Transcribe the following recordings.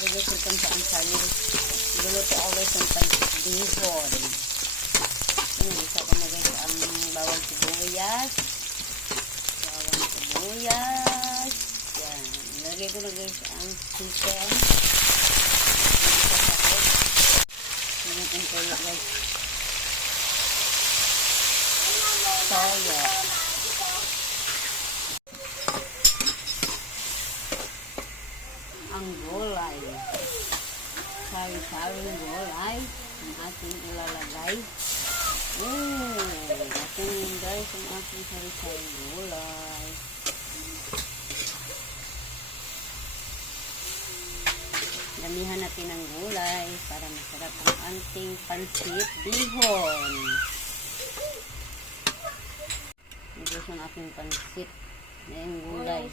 Welcome sa ang channel. Luluto ako guys ng pancit bihon. Isa ko na guys ang bawang sibuyas. Yan. Lagay ko na guys ang chicken. Lagay ko toyo guys. Toyo. Ang gulay. Sari-saring gulay ang ating ilalagay. Ating guys ang ating sari-saring gulay. Damihan natin ng gulay para masarap ang ating pancit bihon. Ito ang ating pancit. Yung gulay.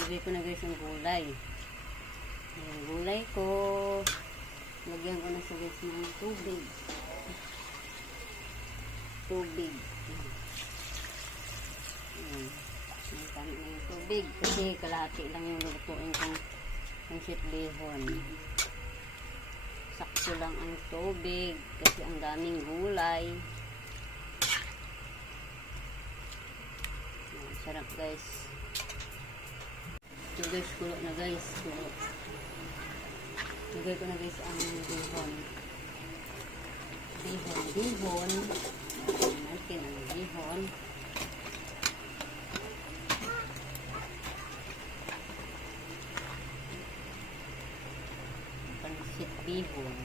Lagay ko na guys yung gulay. Yung gulay ko. Lagyan ko na sa guys ng tubig. Yung tanong na yung tubig. Kasi kalahati lang yung lutuin kong pancit bihon. Sakto lang ang tubig. Kasi ang daming gulay. Sarap guys. So guys, kulo na guys. Kulo. Lagay ko na guys ang bihon. Bihon. Natin ang bihon. Pancit bihon.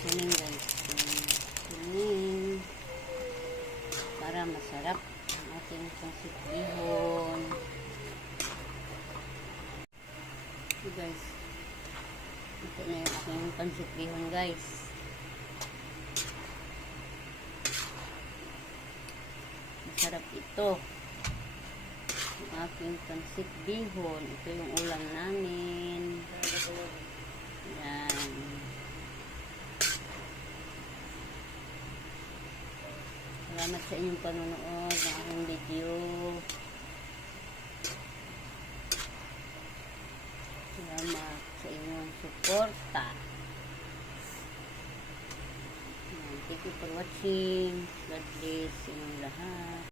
Kunin guys. Kunin. Para masarap ang ating pancit bihon. So guys. Ito na yung aking pancit bihon guys. Masarap ito. Ang aking pancit bihon. Ito yung ulam namin. Yan. Salamat sa inyong panonood ng aking video. Salamat sa inyong suporta. Thank you for watching. God bless inyong lahat.